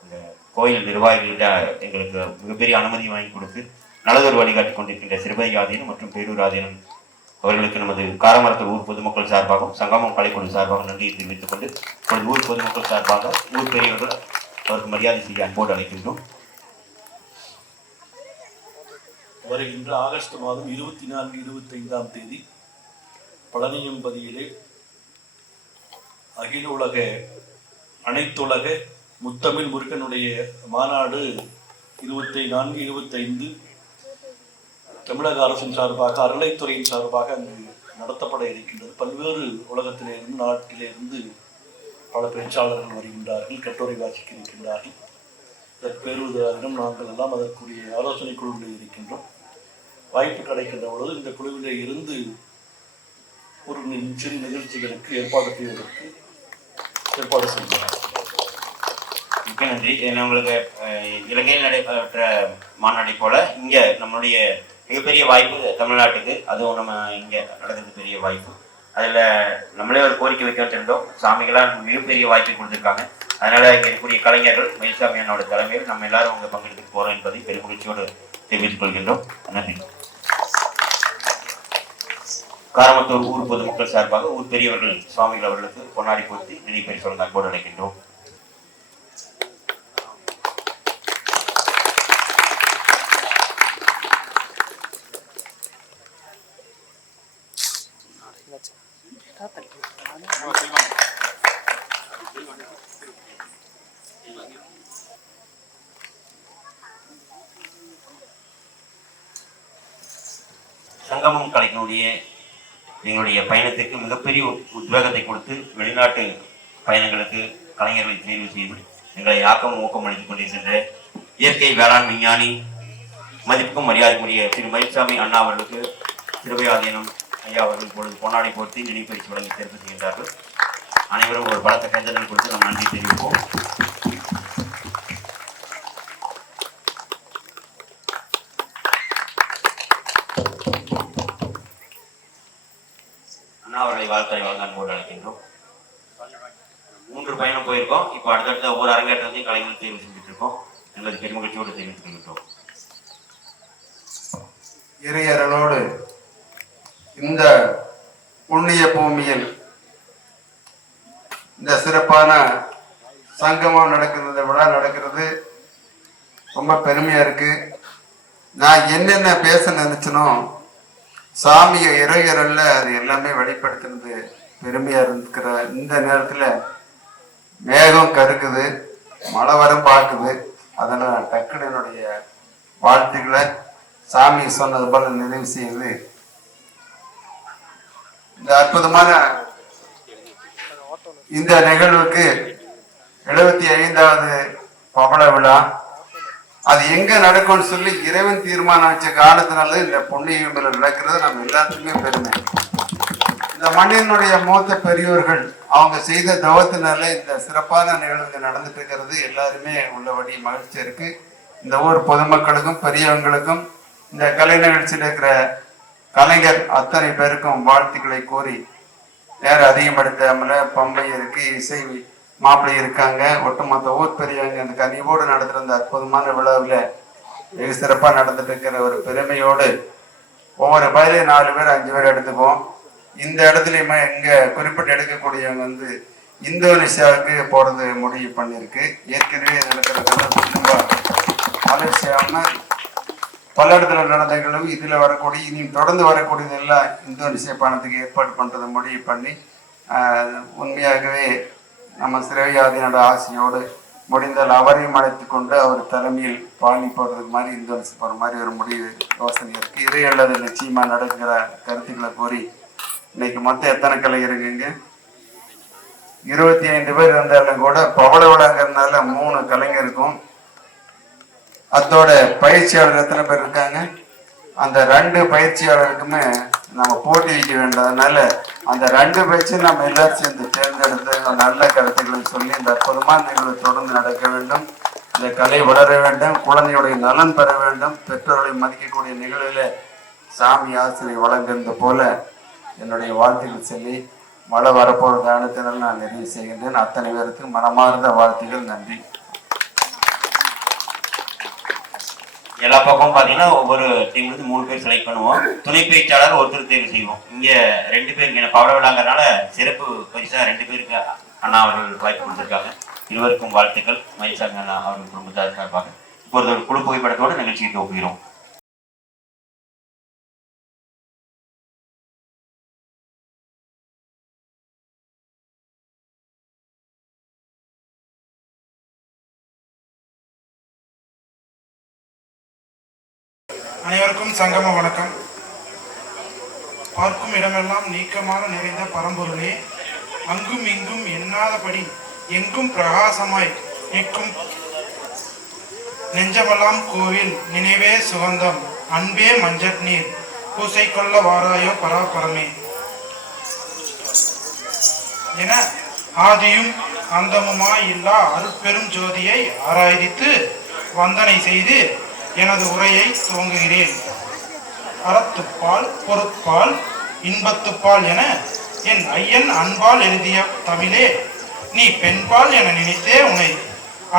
இந்த கோயில் நிர்வாகிகள்கிட்ட எங்களுக்கு மிகப்பெரிய அனுமதி வாங்கி கொடுத்து நல்லதொரு வழிகாட்டி கொண்டிருக்கின்ற சிறுபதி ஆதீனம் மற்றும் பேரூர் ஆதீனம் அவர்களுக்கு நமது காரமரத்தூர் ஊர் பொதுமக்கள் சார்பாகவும் சங்கமம் கலைக்குழு சார்பாகவும் நன்றியை தெரிவித்துக் கொண்டு ஊர் பொதுமக்கள் சார்பாக ஊர் பெரியவர்கள் அவருக்கு மரியாதை செய்ய அன்போடு அழைக்கின்றோம். வருகின்ற ஆகஸ்ட் மாதம் 24, 25ஆம் தேதி பழனியம்பதியிலே அகில உலக அனைத்துலக முத்தமிழ் முருகனுடைய மாநாடு 24, 25 தமிழக அரசின் சார்பாக அறநிலைத்துறையின் சார்பாக அங்கு நடத்தப்பட இருக்கின்றது. பல்வேறு உலகத்திலிருந்து நாட்டிலிருந்து பல பேச்சாளர்கள் வருகின்றார்கள், கட்டுரை வாசிக்க இருக்கின்றார்கள். பேருதாரிடம் நாங்கள் எல்லாம் அதற்குரிய ஆலோசனை குழுவில் இருக்கின்றோம். வாய்ப்பு கிடைக்கின்ற பொழுது இந்த குழுவிலே இருந்து ஒரு சிறு நிகழ்ச்சிகளுக்கு ஏற்பாடு செய்வதற்கு ஏற்பாடு செய்கிறோம். மிக்க நன்றி. உங்களுக்கு இலங்கையில் நடைபெற்ற மாநாட்டை போல இங்கே நம்மளுடைய மிகப்பெரிய வாய்ப்பு தமிழ்நாட்டுக்கு, அதுவும் நம்ம இங்கே நடக்கிறது பெரிய வாய்ப்பு. அதில் நம்மளே ஒரு கோரிக்கை வைக்க வச்சிருந்தோம். சாமிகளாக மிகப்பெரிய வாய்ப்பை கொடுத்துருக்காங்க. அதனால் இங்கே இருக்கக்கூடிய கலைஞர்கள் மயில்சாமி அண்ணோட தலைமையில் நம்ம எல்லாரும் அங்கே பங்கெடுத்து போகிறோம் என்பதை பெருமகிழ்ச்சியோடு தெரிவித்துக் கொள்கின்றோம். நன்றி. காரமத்தூர் ஊர் பொதுமக்கள் சார்பாக ஊர் பெரியவர்கள் சுவாமிகள் அவர்களுக்கு பொன்னாடி போர்த்தி நினைவு பரிசு வழங்க அன்போடு அழைக்கின்றோம். சங்கமம் கலைஞருடைய எங்களுடைய பயணத்திற்கு மிகப்பெரிய உத்வேகத்தை கொடுத்து வெளிநாட்டு பயணங்களுக்கு கலைஞர்களை தேர்வு செய்து எங்களை ஊக்கம் அளித்துக் கொண்டிருக்கின்ற இயற்கை வேளாண் விஞ்ஞானி மதிப்புக்கும் மரியாதைக்குரிய திரு மயில்சாமி அண்ணா அவர்களுக்கு சிறுபயாதீனம் ஐயா அவர்கள் இப்பொழுது பொன்னாடை போர்த்தி நினைவு பரிசு வழங்கி தேர்வு செய்கின்றார்கள். அனைவரும் ஒரு பலத்த கைதட்டல் கொடுத்து நாம் நன்றி தெரிவிப்போம். அவர்களை வாழ்க்கை வழங்க அன்போடு அழைக்கின்றோம். 3 பயணம் போயிருக்கோம். இப்போ அடுத்தடுத்த ஒவ்வொரு அரங்கேற்றத்தையும் கலைஞர்கள் தேர்வு செஞ்சுட்டு இருக்கோம். எங்களது பெருமகிழ்ச்சியோடு தெரிவித்துக் கொள்கின்றோம். இறையரனோடு இந்த புண்ணிய பூமியில் இந்த சிறப்பான சங்கமம் நடக்கிறது, விழா நடக்கிறது, ரொம்ப பெருமையா இருக்கு. நான் என்னென்ன பேச நினைச்சனோ சாமிய இறையரல்ல அது எல்லாமே வெளிப்படுத்துறது பெருமையா இருக்கிற இந்த நேரத்துல மேகம் கருக்குது, மழை வரும் பார்க்குது. அதெல்லாம் டக்குனு என்னுடைய வாழ்த்துக்களை சாமி சொன்னது போல நிறைவு செய்யுது. இந்த அற்புதமான இந்த நிகழ்வுக்கு 75வது பவள விழா அது எங்க நடக்கும்னு சொல்லி இறைவன் தீர்மானம் வச்ச காலத்தினால இந்த புண்ணியங்களை நடக்கிறது நம்ம எல்லாத்துக்குமே பெருமை. இந்த மண்ணினுடைய மூத்த பெரியோர்கள் அவங்க செய்த தவத்தினால இந்த சிறப்பான நிகழ்வுகள் நடந்துட்டு இருக்கிறது எல்லாருமே உள்ளபடி மகிழ்ச்சி இருக்கு. இந்த ஊர் பொதுமக்களுக்கும் பெரியவங்களுக்கும் இந்த கலை நிகழ்ச்சியில் இருக்கிற கலைஞர் அத்தனை பேருக்கும் வாழ்த்துக்களை கூறி நேரம் அதிகப்படுத்தாமல பம்பை இருக்கு, இசை மாப்பிள்ளை இருக்காங்க, ஒட்டுமொத்த ஊர் பெரியவங்க இந்த கனிவோடு நடத்துகிற அந்த அற்புதமான விழாவில் வெகு சிறப்பாக நடந்துட்டு இருக்கிற ஒரு பெருமையோடு ஒவ்வொரு பயிலையும் 4 பேர் 5 பேர் எடுத்துக்குவோம். இந்த இடத்துலையுமே இங்கே குறிப்பிட்டு எடுக்கக்கூடியவங்க வந்து இந்தோனேஷியாவுக்கு போகிறது முடிவு பண்ணியிருக்கு. ஏற்கனவே நடக்கிறதுனால ரொம்ப மலேசியாமல் பல இடத்துல நடந்த நிகழ்வு இதில் வரக்கூடிய இனி தொடர்ந்து வரக்கூடியதெல்லாம் இந்தோனேஷியா பயணத்துக்கு ஏற்பாடு பண்ணுறதை முடிவு பண்ணி உண்மையாகவே நம்ம சிறையாதினோட ஆசையோடு முடிந்தால் அவரையும் அழைத்து கொண்டு அவர் தலைமையில் பாலி போடுறதுக்கு மாதிரி இந்தோனேஷியா போகிற மாதிரி ஒரு முடிவு யோசனை இருக்குது. இறையல்லது நிச்சயமாக நடக்கிற கருத்துக்களை கூறி இன்னைக்கு மொத்தம் எத்தனை கலைஞருங்க இங்க? 25 பேர் இருந்தாலும் கூட பவள விழாங்கிறதுனால 3 கலைஞருக்கும் அதோட பயிற்சியாளர் எத்தனை பேர் இருக்காங்க? அந்த 2 பயிற்சியாளருக்குமே நம்ம போட்டி வைக்க வேண்டும். அதனால அந்த 2 பயிற்சியும் நம்ம எல்லாரும் சேர்ந்து தேர்ந்தெடுத்து நல்ல கருத்துக்களை சொல்லி இந்த அற்புதமான நிகழ்வு தொடர்ந்து நடக்க வேண்டும். இந்த கலை வளர வேண்டும், குழந்தையுடைய நலன் பெற வேண்டும், பெற்றோர்களை மதிக்கக்கூடிய நிகழ்வில் சாமி ஆசிரியர் வழங்குறது போல என்னுடைய வாழ்த்துக்கள் சொல்லி மழை வரப்போற காரணத்தினால் நான் நிறைவு செய்கின்றேன். அத்தனை பேருக்கு மனமார்ந்த வாழ்த்துக்கள். நன்றி. எல்லா பக்கமும் பார்த்தீங்கன்னா ஒவ்வொரு டீம்லேருந்து 3 பேர் செலக்ட் பண்ணுவோம். துணை பேச்சாளர் ஒருத்தர் தேர்வு செய்வோம். இங்கே 2 பேருக்கு பவள விழாங்கிறதுனால சிறப்பு பரிசாக 2 பேருக்கு அண்ணா அவர்கள் வாய்ப்பு கொடுத்துருக்காங்க. இருவருக்கும் வாழ்த்துக்கள். மயில்சாமி அண்ணா அவர்கள் குடும்பத்தார் சார்பாக இப்பொழுது ஒரு குழு புகைப்படத்தோடு நிகழ்ச்சியை துவக்குகிறோம். அனைவருக்கும் சங்கம வணக்கம். பார்க்கும் இடமெல்லாம் நீக்கமாக நிறைந்த பரம்பொருளே, அங்கும் இங்கும் எண்ணாதபடி எங்கும் பிரகாசமாய் நிற்கும் நெஞ்சமெல்லாம் கோவில் நினைவே சுகந்தம் அன்பே மஞ்சட் நீர் பூசை கொள்ள வாராயோ பராபரமே என ஆதியும் அந்தமுமாய் இல்லா அருட்பெரும் ஜோதியை ஆராய்தித்து வந்தனை செய்து எனது உரையை துவங்குகிறேன். அறத்துப்பால், பொருட்பால், இன்பத்துப்பால் என என் ஐயன் அன்பால் எழுதிய தமிழே, நீ பெண்பால் என நினைத்தே உனை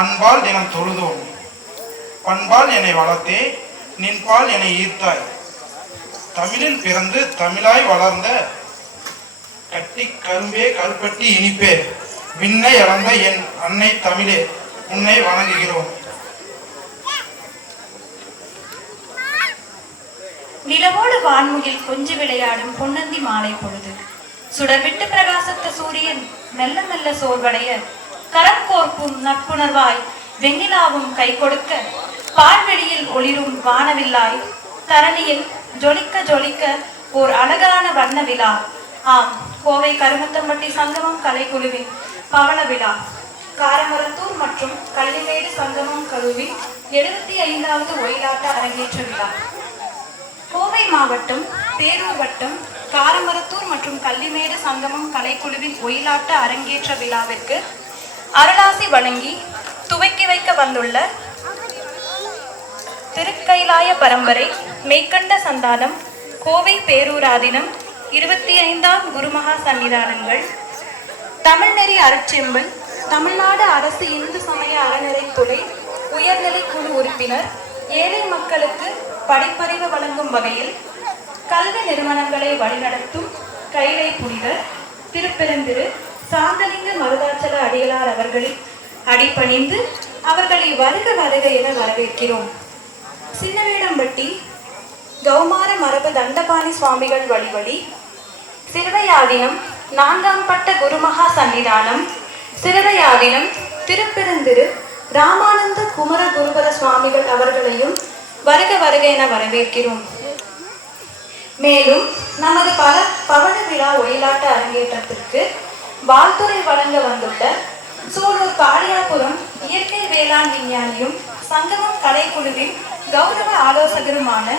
அன்பால் தினம் தொழுதோம். பண்பால் என்னை வளர்த்தே நின்பால் என்னை ஈர்த்தாய். தமிழில் பிறந்து தமிழாய் வளர்ந்த கட்டி கரும்பே கருப்பட்டி இனிப்பே விண்ணை அளந்த என் அன்னை தமிழே, உன்னை வணங்குகிறோம். நிலவோடு வான்முகில் கொஞ்சி விளையாடும் பொன்னந்தி மாலை பொழுது, சுடர்விட்டு பிரகாசத்த சூரியன் மெல்ல மெல்ல சோர்வடைய, கரம் கோர்ப்பும் நட்புணர்வாய் வெண்ணிலாவும் கை கொடுக்க, பால்வெளியில் ஒளிரும் வானவில்லாய் தரணியில் ஜொலிக்க ஜொலிக்க ஓர் அழகான வண்ண விழா. ஆம், கோவை கருமத்தம்பட்டி சங்கமம் கலைக்குழுவின் பவள விழா. காரமரத்தூர் மற்றும் கள்ளிமேடு சங்கமம் கழுவின் 75வது ஒயிலாட்ட அரங்கேற்ற விழா. கோவை மாவட்டம் பேரூர் வட்டம் காரமரத்தூர் மற்றும் கள்ளிமேடு சங்கமம் கலைக்குழுவின் ஒயிலாட்ட அரங்கேற்ற விழாவிற்கு அருளாசி வழங்கி துவக்கி வைக்க வந்துள்ள திருக்கைலாய பரம்பரை மெய்கண்ட சந்தானம் கோவை பேரூராதீனம் 25ஆம் குருமகா சன்னிதானங்கள் தமிழ்நெறி அருட்செம்பன் தமிழ்நாடு அரசு இந்து சமய அறநிலைத்துறை உயர்நிலை குழு உறுப்பினர், ஏழை மக்களுக்கு படிப்பறிவு வழங்கும் வகையில் கல்வி நிறுவனங்களை வழிநடத்தும் கைலை புனிதர் திருப்பெருந்திரு சாந்தலிங்க மருதாச்சல அடிகளார் அவர்களின் அடிபணிந்து அவர்களை வருக வருக என வரவேற்கிறோம். சின்னவேடம்பட்டி கௌமார மரபு தண்டபாணி சுவாமிகள் வழிவழி சிறுவையாதீனம் 4ஆம் பட்ட குருமகா சன்னிதானம் சிறுவையாதீனம் திருப்பெருந்திரு ராமானந்த குமர குருபர சுவாமிகள் அவர்களையும் வருக வருக என வரவேற்கிறோம். மேலும் நமது பவள விழா ஒயிலாட்ட அரங்கேற்றத்திற்கு வாழ்த்துறை வழங்க வந்துள்ள சூலூர் காளியாபுரம் இயற்கை வேளாண் விஞ்ஞானியும் சங்கமம் கலைக்குழுவின் கௌரவ ஆலோசகருமான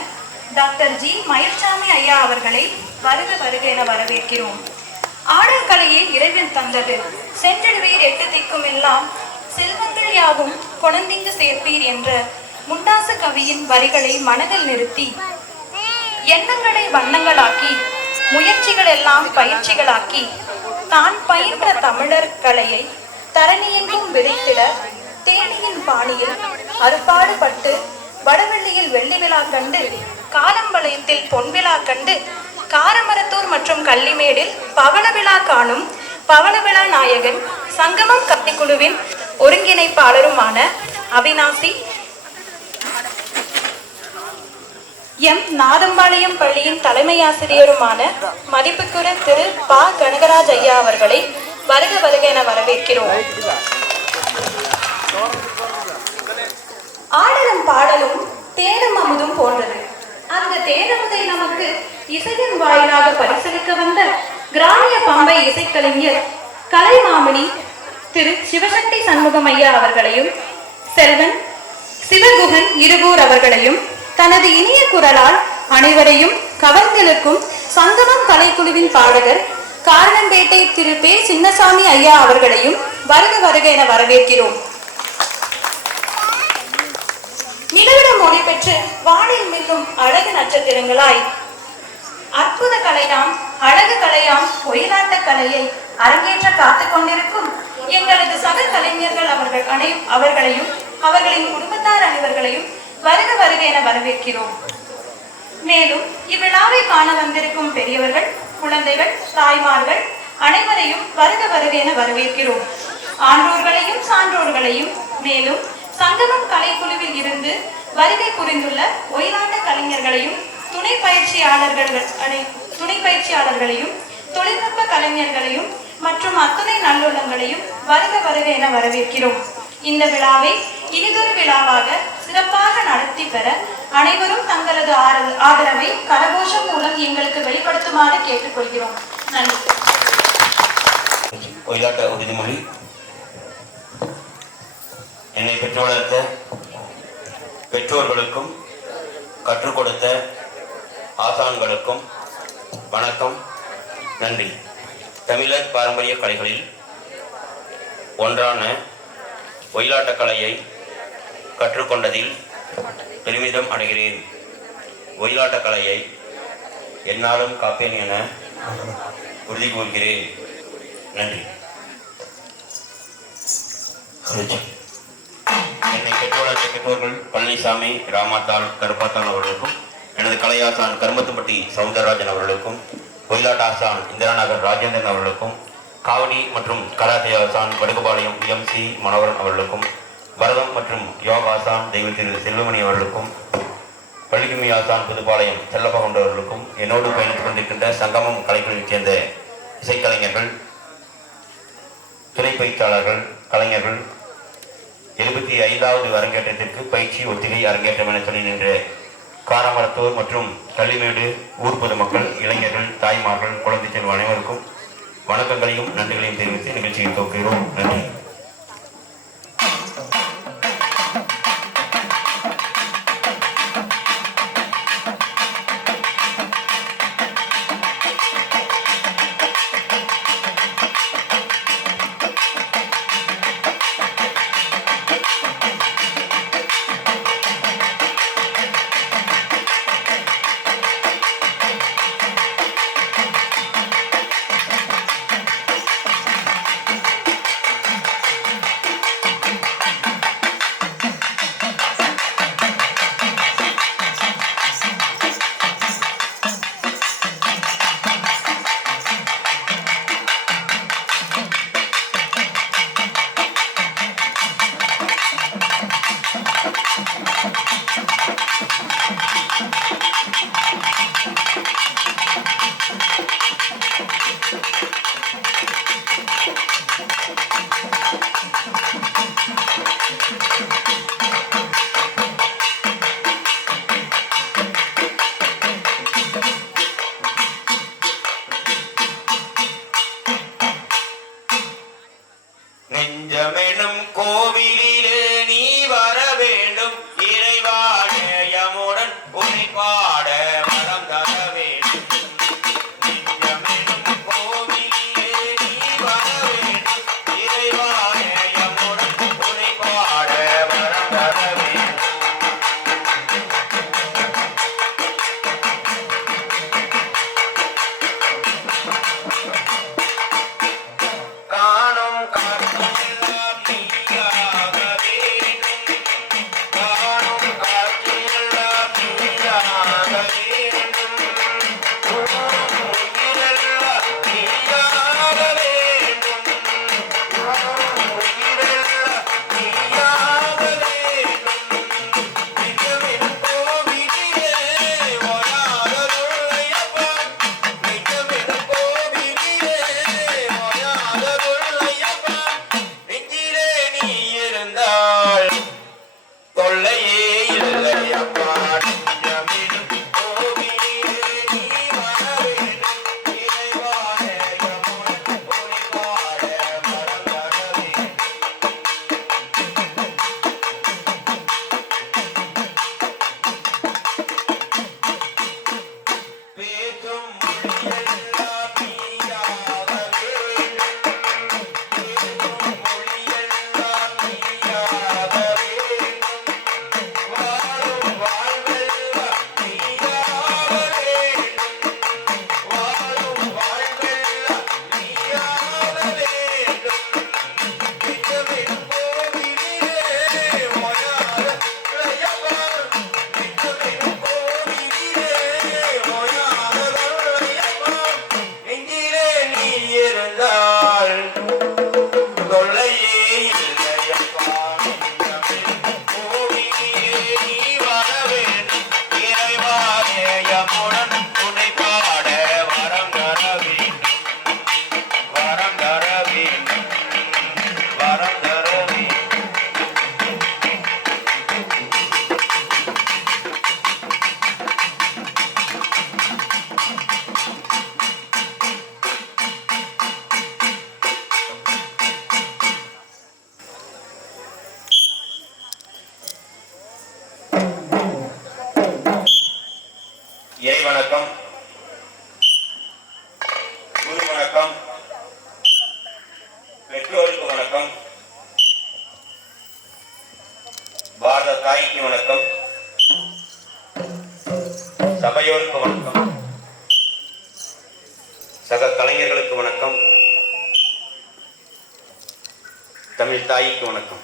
டாக்டர் ஜி மயில்சாமி ஐயா அவர்களை வருக வருக என வரவேற்கிறோம். ஆடல் கலையை இறைவன் தந்தது, சென்றிடுவீர் 8 திக்கும் எல்லாம் செல்வங்கள் யாவும் கொணந்திங்கு சேர்ப்பீர் என்ற முண்டாசு கவியின் வரிகளை மனதில் நிறுத்தி எண்ணங்களை வண்ணங்களாக்கி முயற்சிகள் எல்லாம் பயிற்சிகளாக்கி தான் பயின்ற தமிழர் கலையை தரணியெங்கும் விதைத்திட தேனியின் பாணியில் அறுபாடுபட்டு வடவெள்ளியில் வெள்ளி விழா கண்டு காலம்பாளையத்தில் பொன்விழா கண்டு காரமரத்தூர் மற்றும் கள்ளிமேடில் பவள விழா காணும் பவள விழா நாயகன் சங்கமம் கலைக்குழுவின் ஒருங்கிணைப்பாளருமான அவினாசி எம் நாதம்பாளையம் பள்ளியின் தலைமை ஆசிரியருமான மதிப்புக்குரிய திரு பா கனகராஜ் ஐயா அவர்களை வருக வருக என வரவேற்கிறோம். ஆடலும் பாடலும் தேனும் அமுதும் போன்றது. அந்த தேனமுதை நமக்கு இசையின் வாயிலாக பரிசளிக்க வந்த கிராமிய பம்பை இசைக்கலைஞர் கலைமாமணி திரு சிவசக்தி சண்முகம் ஐயா அவர்களையும் செல்வன் சிவகுகன் இருகூர் அவர்களையும் தனது இனிய குரலால் அனைவரையும் கவர்ந்திருக்கும் சங்கமம் கலைக்குழுவின் பாடகர் காரணம்பேட்டை திரு பே சின்னசாமி ஐயா அவர்களையும் வருக வருக என வரவேற்கிறோம். நிலவிடம் மொழி பெற்று வானில் மில்லும் அழகு நட்சத்திரங்களாய் அற்புத கலையாம் அழகு கலையாம் ஒயிலாட்ட கலையை அரங்கேற்ற காத்துக் கொண்டிருக்கும் எங்களது சக கலைஞர்கள் அவர்களையும் அவர்களின் குடும்பத்தார் அனைவர்களையும் வருக வருக என வரவேற்கிறோம். மேலும் இவ்விழாவை காண வந்திருக்கும் பெரியவர்கள், குழந்தைகள், தாய்மார்கள் அனைவரையும் வருக வருக என வரவேற்கிறோம். ஆன்றோர்களையும் சான்றோர்களையும் மேலும் சங்கமம் கலைக்குழுவில் இருந்து வருகை புரிந்துள்ள ஒயிலாட்ட கலைஞர்களையும் துணை பயிற்சியாளர்களையும் தொழில்நுட்ப கலைஞர்களையும் மற்றும் அத்துணை நல்லுள்ளங்களையும் வருக வருக என வரவேற்கிறோம். இந்த விழாவை இனிதொரு விழாவாக சிறப்பாக நடத்தி பெற அனைவரும் தங்களது ஆதரவை கரகோஷம் மூலம் எங்களுக்கு வெளிப்படுத்துமாறு கேட்டுக்கொள்கிறோம். நன்றி. ஒயிலாட்ட உறுதிமொழி. என்னை பெற்று வளர்த்த பெற்றோர்களுக்கும் கற்றுக் கொடுத்த ஆசான்களுக்கும் வணக்கம், நன்றி. தமிழர் பாரம்பரிய கலைகளில் ஒன்றான ஒயிலாட்டக் கலையை கற்றுக்கொண்டதில் பெருமிதம் அடைகிறேன். ஒயிலாட்டக் கலையை எந்நாளும் காப்பேன் என உறுதி கூறுகிறேன். நன்றி. என்னை பெற்றோர்கள் பெற்றோர்கள் பழனிசாமி, ராமாத்தாள், கருப்பாத்தாள் அவர்களுக்கும், எனது கலையாசான் கருமத்தும்பட்டி சவுந்தரராஜன் அவர்களுக்கும், ஒயிலாட்ட ஆசான் இந்திராநகர் ராஜேந்திரன் அவர்களுக்கும், காவடி மற்றும் கராத்தே ஆசான் வடுகுபாளையம் MC மனோகரன் அவர்களுக்கும், பரதம் மற்றும் யோகா ஆசான் தெய்வ திரு செல்வமணி அவர்களுக்கும், பள்ளிக்குமி ஆசான் புதுப்பாளையம் செல்லப்பா கொண்டவர்களுக்கும், என்னோடு பயணித்துக் கொண்டிருக்கின்ற சங்கமம் கலைக்குழுவைச் சேர்ந்த இசைக்கலைஞர்கள், துணை பயிற்சியாளர்கள், கலைஞர்கள், 75வது அரங்கேற்றத்திற்கு பயிற்சி ஒத்திகை அரங்கேற்றம் என சொல்லி நின்ற காரமரத்தூர் மற்றும் கள்ளிமேடு ஊர் பொதுமக்கள், இளைஞர்கள், தாய்மார்கள், குழந்தை செல்வம் அனைவருக்கும் வணக்கங்களையும் நன்றிகளையும் தெரிவித்து நிகழ்ச்சியை துவக்குகிறோம். நன்றி. ஜெய் வணக்கம், குரு வணக்கம், பெற்றோருக்கு வணக்கம், பாரத தாய்க்கு வணக்கம், சபையோருக்கு வணக்கம், சக கலைஞர்களுக்கு வணக்கம், தமிழ் தாய்க்கு வணக்கம்.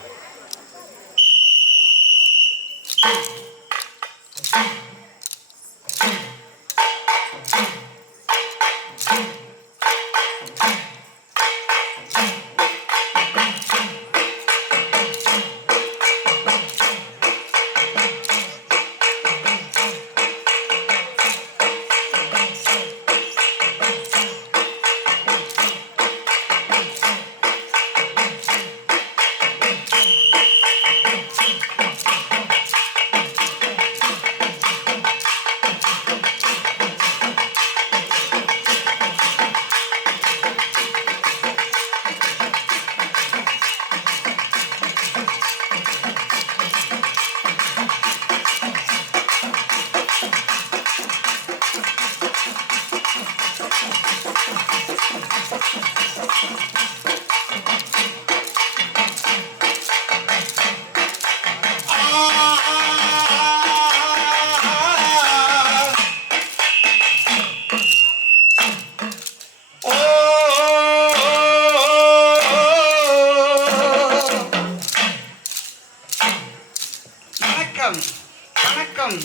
வணக்கம்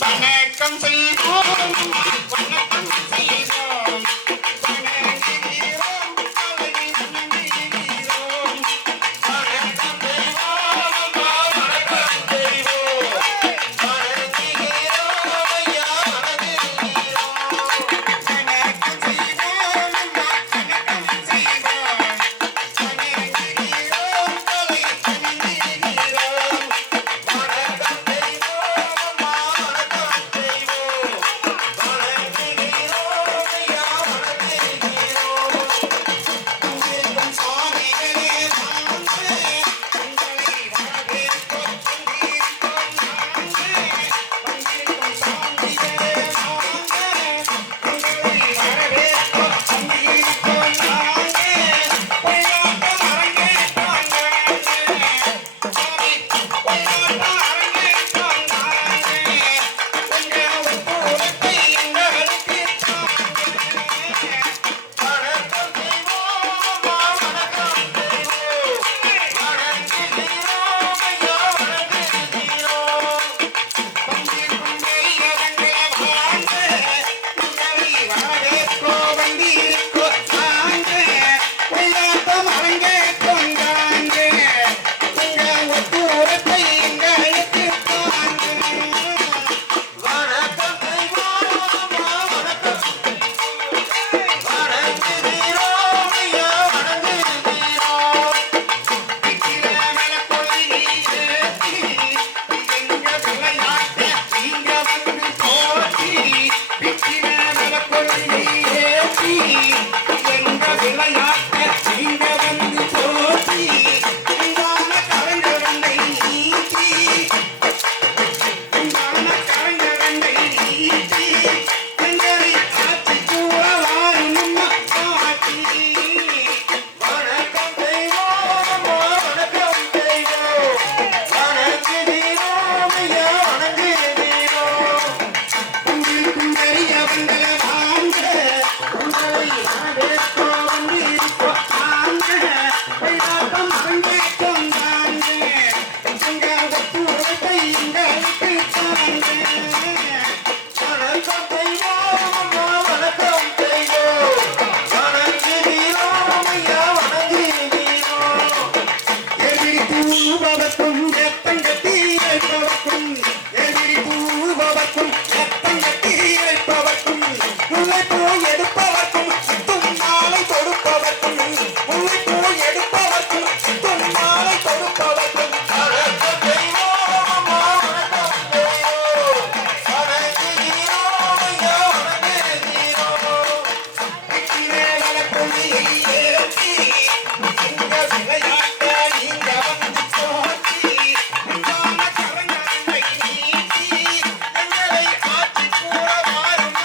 வணக்கம் செய்வோம், வணக்கம் செய்வோம், வணங்குகிறோம், வணங்குகிறோம், வணக்கம் செய்வோம், வணக்கம் செய்வோம், வணங்குகிறோம், ஐயா வணங்குகிறோம், வணக்கம் செய்வோம், வணக்கம் செய்வோம், வணங்குகிறோம், வணங்குகிறோம். ஆட்சி கூற வாரும்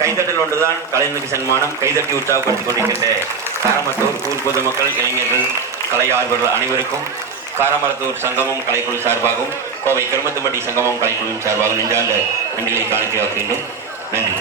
கைதட்டல் ஒன்றுதான் கலைஞருக்கு சன்மானம். கைதட்டி உற்சாகப்படுத்திக் கொண்டிருக்கின்ற காரமத்தூர் ஊர் பொதுமக்கள், இளைஞர்கள், கலை ஆர்வலர்கள் அனைவருக்கும் காரமரத்தூர் சங்கமம் கலைக்குழு சார்பாகவும் கோவை கருமத்துப்பட்டி சங்கமம் கலைக்குழுவின் சார்பாகவும் நெஞ்சார்ந்த நன்றிகளை காணிக்கையாக்குகின்றோம். நன்றி.